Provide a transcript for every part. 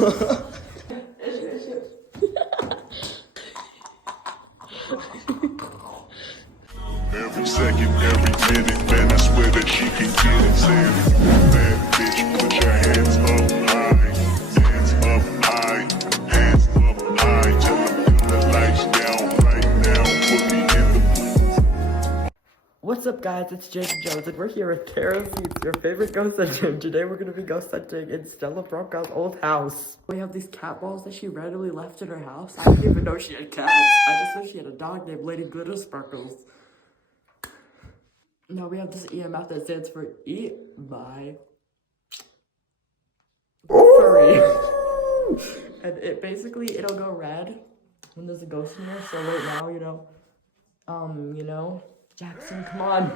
Every second, every minute, man, I swear that she can get it. Saying, bad bitch, put your hands up high, hands up high, hands up high. Tell them put the lights down right now, put me in the. What's up, guys? It's Jason Jones, and we're here with Tara Seeds, your favorite ghost hunter. Today we're going to be ghost hunting in Stella Broka's old house. We have these cat balls that she randomly left in her house. I didn't even know she had cats. I just knew she had a dog named Lady Glitter Sparkles. Now we have this EMF that stands for Eat My Furry. And it basically, it'll go red when there's a ghost in here. So right now, you know, Jackson, come on.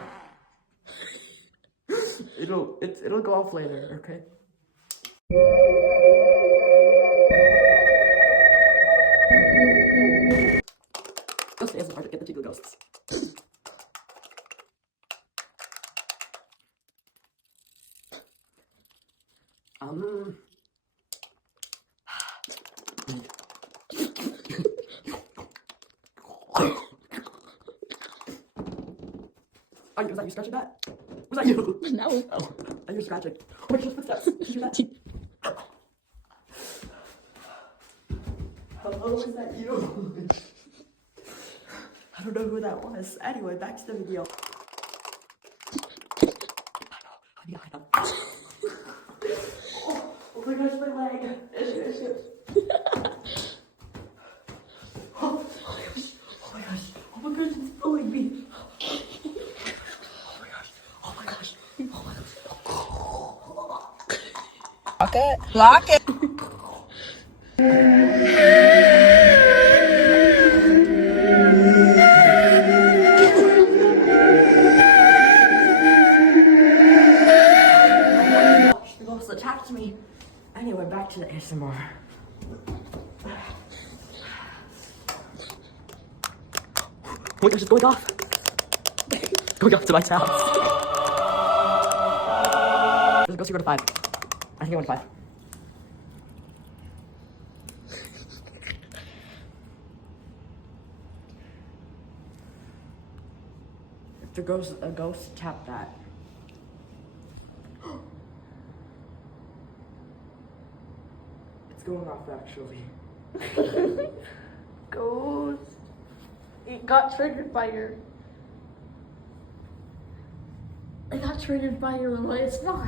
It'll go off later, okay? Ghost ASMR to get the tingle ghosts. Oh, was that you scratching that? Was that you? No. Oh, you're scratching. Oh my gosh, footsteps. Did you hear that? Hello, is that you? I don't know who that was. Anyway, back to the video. I know. Oh my gosh, my leg. Oh my gosh, it's pulling me. Lock it. The ghost attacked me. Anyway, back to the ASMR. Oh my gosh, it's going off. Going off to my house. There's a ghost, you go to 5. I think I went 5. If a ghost tap that. It's going off actually. Ghost. It got triggered by your. It got triggered by your lights. No.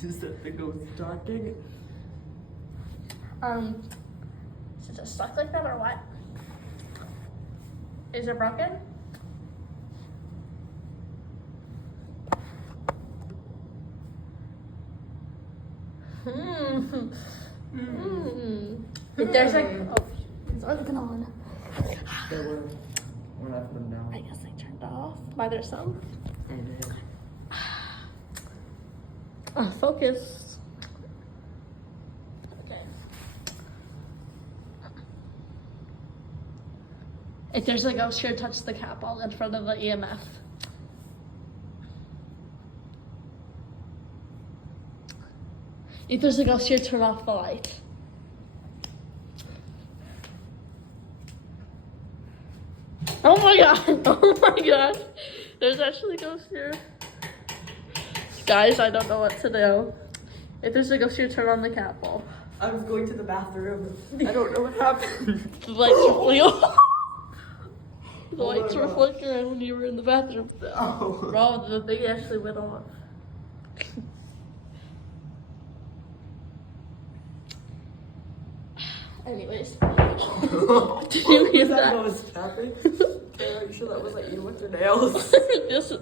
Is that the ghost talking? Is it stuck like that or what? Is it broken? If there's like, oh, it's working on. We're not putting down. I guess they turned off by themselves. Focus. Okay. If there's a ghost here, touch the cat ball in front of the EMF. If there's a ghost here, turn off the light. Oh my god! Oh my gosh! There's actually a ghost here. Guys, I don't know what to do. If there's a ghost here, turn on the cat ball. I was going to the bathroom. I don't know what happened. The lights were flickering. The lights were flickering when you were in the bathroom. Oh. Bro, the thing actually went off. Anyways. Did you hear that? Was tapping? Are you sure that was like you with your nails?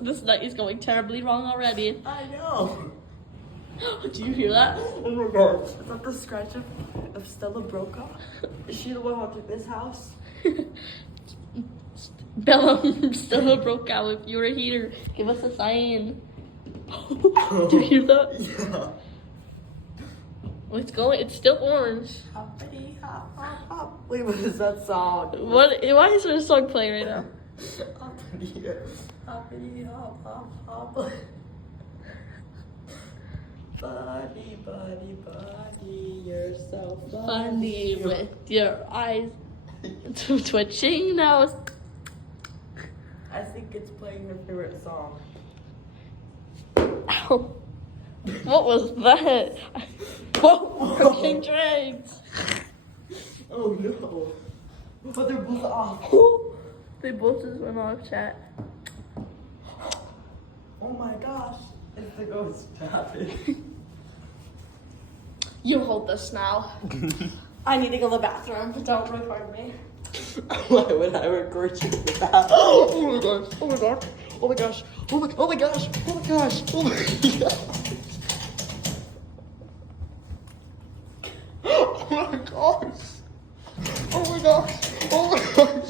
This night is going terribly wrong already. I know. Do you hear that? Oh my gosh. Is that the scratch of Stella Broka? Is she the one who took this house? Bella still broke out. If you were here, give us a sign. Do you hear that? Yeah. It's going. It's still orange. Hoppity hop hop hop. Wait, what is that song? What? Why is there a song playing right now? Hoppity, hoppity, hop, hop, hop. Buddy, buddy, buddy, you're so Funny with your eyes twitching nose. I think it's playing her favorite song. Ow. What was that? Whoa, freaking drinks. Oh no. But they're both off. They both just went off, chat. Oh my gosh. It's the ghost tapping. You hold this now. I need to go to the bathroom, but don't record me. Why would I record you for that? Oh my gosh. Oh my gosh. Oh my gosh. Oh my, oh my gosh. Oh my gosh. Oh my gosh. Oh my gosh. Oh my gosh. Oh my gosh.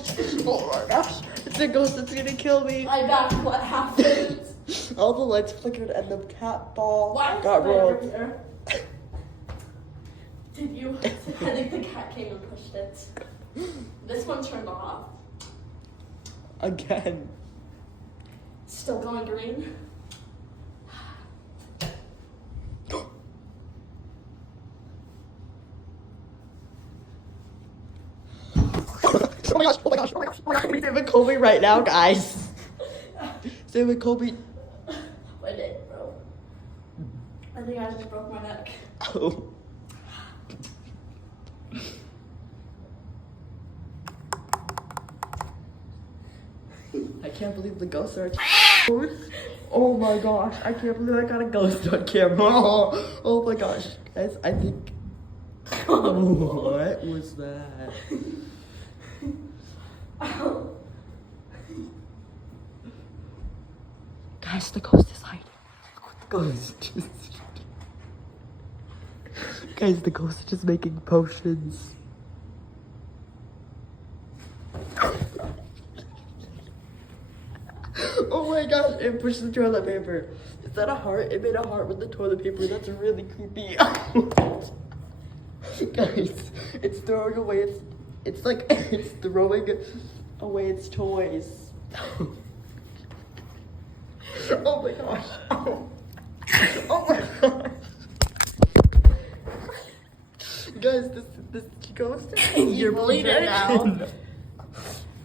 Oh my gosh. It's a ghost that's gonna kill me. I got what happened. All the lights flickered and the cat ball Why is got the light rolled. here? Did you? I think the cat came and pushed it. This one turned off. Again. Still going green. Oh my gosh, oh my gosh, oh my gosh, oh my gosh. Save with Kobe right now, guys. Save with Kobe. I did, bro. I think I just broke my neck. Oh. I can't believe the ghosts are. Oh my gosh, I can't believe I got a ghost on camera. Oh my gosh, guys, I think. What was that? Guys, the ghost is hiding. The ghost is. Guys, the ghost is just making potions. Oh my gosh, it pushed the toilet paper. Is that a heart? It made a heart with the toilet paper. That's really creepy. Guys, it's throwing away it's like it's throwing away its toys. Oh my gosh. Oh my gosh. Guys, this ghost. You're bleeding now.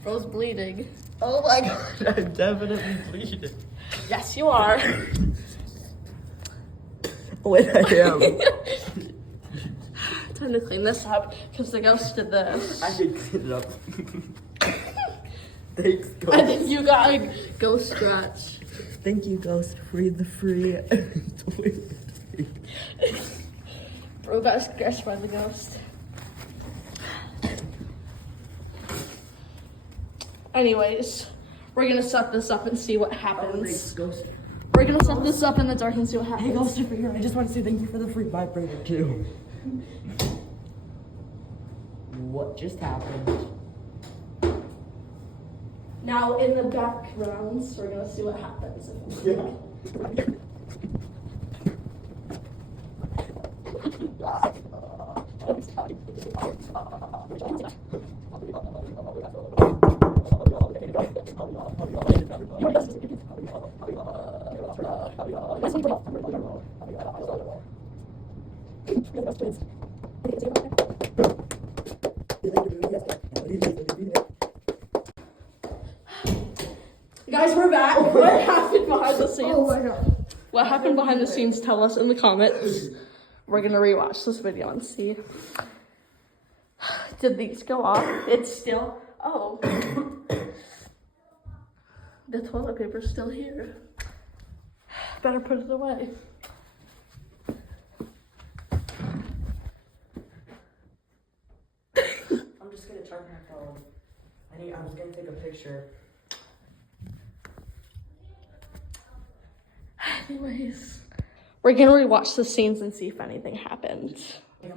Bro's bleeding. Oh my god, I'm definitely bleeding. Yes, you are. Wait, I am. Time to clean this up because the ghost did this. I can clean it up. Thanks, I ghost. think you got a ghost scratch. Thank you, ghost. Free the free. Bro got scratched by the ghost. Anyways, we're gonna set this up and see what happens. Ghost. We're gonna set this up in the dark and see what happens. Hey, ghost, over here. I just want to say thank you for the free vibrator too. What just happened? Now in the backgrounds, we're gonna see what happens. Yeah. Guys, we're back. What happened behind the scenes? Oh my god. What happened behind the scenes? Tell us in the comments. We're gonna rewatch this video and see. Did these go off? It's still. Oh. The toilet paper's still here. Better put it away. I'm just gonna charge my phone. I was gonna take a picture. Anyways, we're gonna rewatch the scenes and see if anything happened. I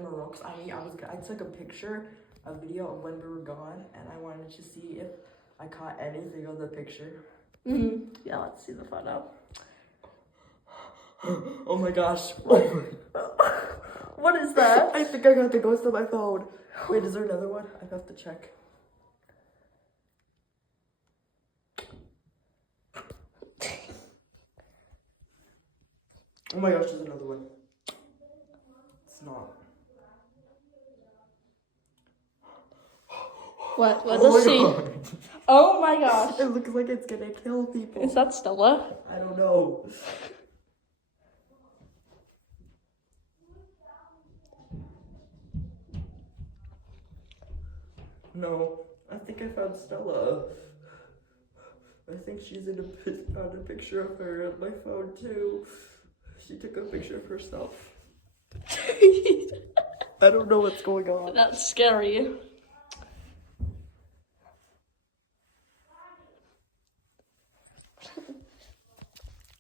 took a picture, a video of when we were gone, and I wanted to see if I caught anything on the picture. Yeah, let's see the photo. Oh my gosh. What is that? I think I got the ghost on my phone. Wait, is there another one? I have to check. Oh my gosh, there's another one. It's not. What? What Oh does my she? God. Oh my gosh. It looks like it's gonna kill people. Is that Stella? I don't know. No, I think I found Stella. I think she's in found a picture of her on my phone too. She took a picture of herself. I don't know what's going on. That's scary.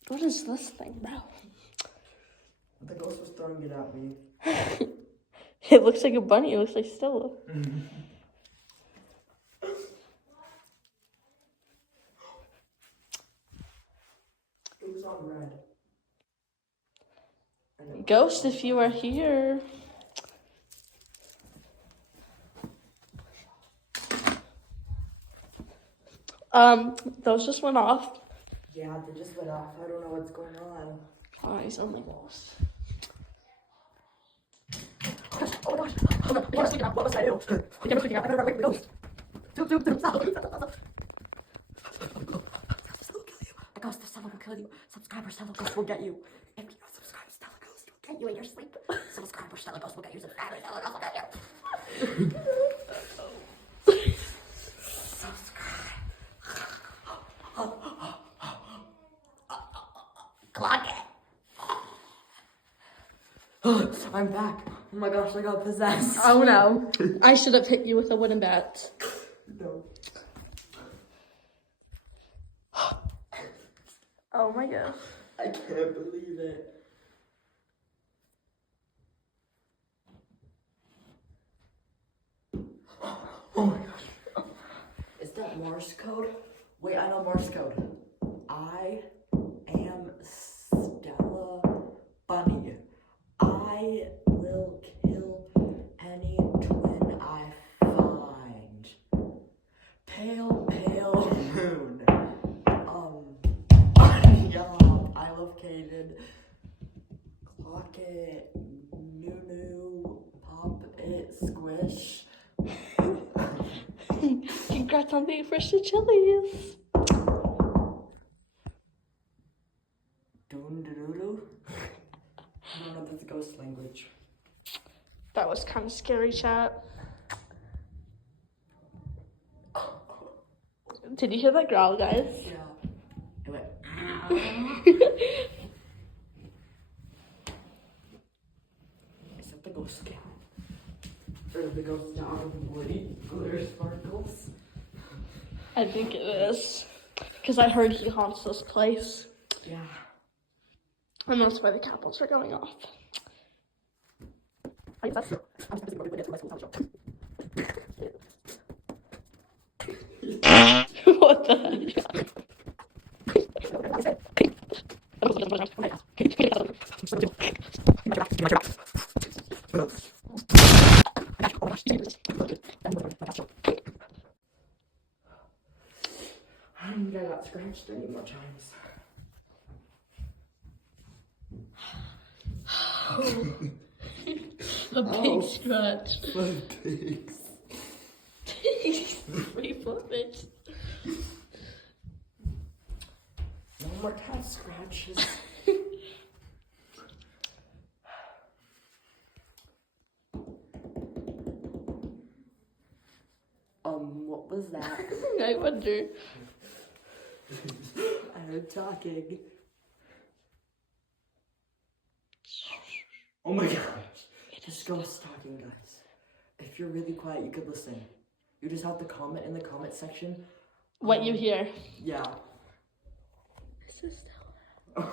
What is this thing, bro? The ghost was throwing it at me. It looks like a bunny. It looks like Stella. It was on red. Ghost, if you are here. Those just went off. Yeah, they just went off. I don't know what's going on. Oh, he's on the ghost. Oh my gosh! Oh my gosh! What was I doing? The camera's freaking out. I better wake the ghost. Stop. The ghost of Stella will kill you. Subscriber Stella Ghost will get you. If you don't subscribe, Stella Ghost will get you in your sleep. Subscriber Stella Ghost will get you. Subscriber Stella Ghost will get you. Clock it. I'm back. Oh my gosh, I got possessed. Oh no. I should have hit you with a wooden bat. No. Oh my gosh. I can't believe it. Oh my gosh. Is that Morse code? Wait, I know Morse code. I am Stella Bunny. I will kill any twin I find. Pale, pale moon. Yellow. I love Caden. Clock it. Nunu. Pop it. Squish. Congrats on being fresh to Chili's. Doon-doo-doo-doo. I don't know, that's ghost language. That was kind of scary, chat. Did you hear that growl, guys? Yeah. It went. Is that the ghost cat? Or the ghost dog with woody glitter sparkles? I think it is. Because I heard he haunts this place. Yeah. And that's why the capitals are going off. I guess that's what the I don't think I got scratched any more times. a big scratch. Thanks. 3 foot. No more cat scratches. What was that? I wonder. I heard talking. Oh my gosh. Just ghost talking, guys. If you're really quiet, you could listen. You just have to comment in the comment section. What you hear. Yeah. This is Stella.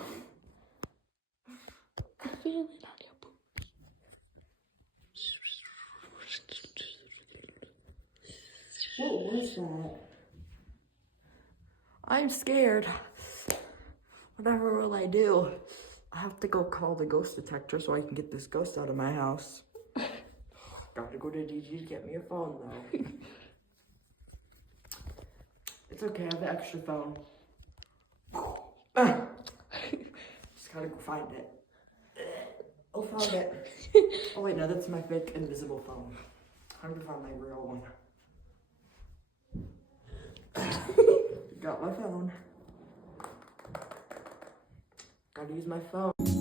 I'm feeling it on your boobs. What was that? I'm scared. Whatever will I do? I have to go call the ghost detector so I can get this ghost out of my house. Gotta go to DG to get me a phone though. It's okay, I have the extra phone. Just gotta go find it. Oh, found it. Oh wait, no, that's my fake invisible phone. Time to find my real one. Got my phone. Gotta use my phone.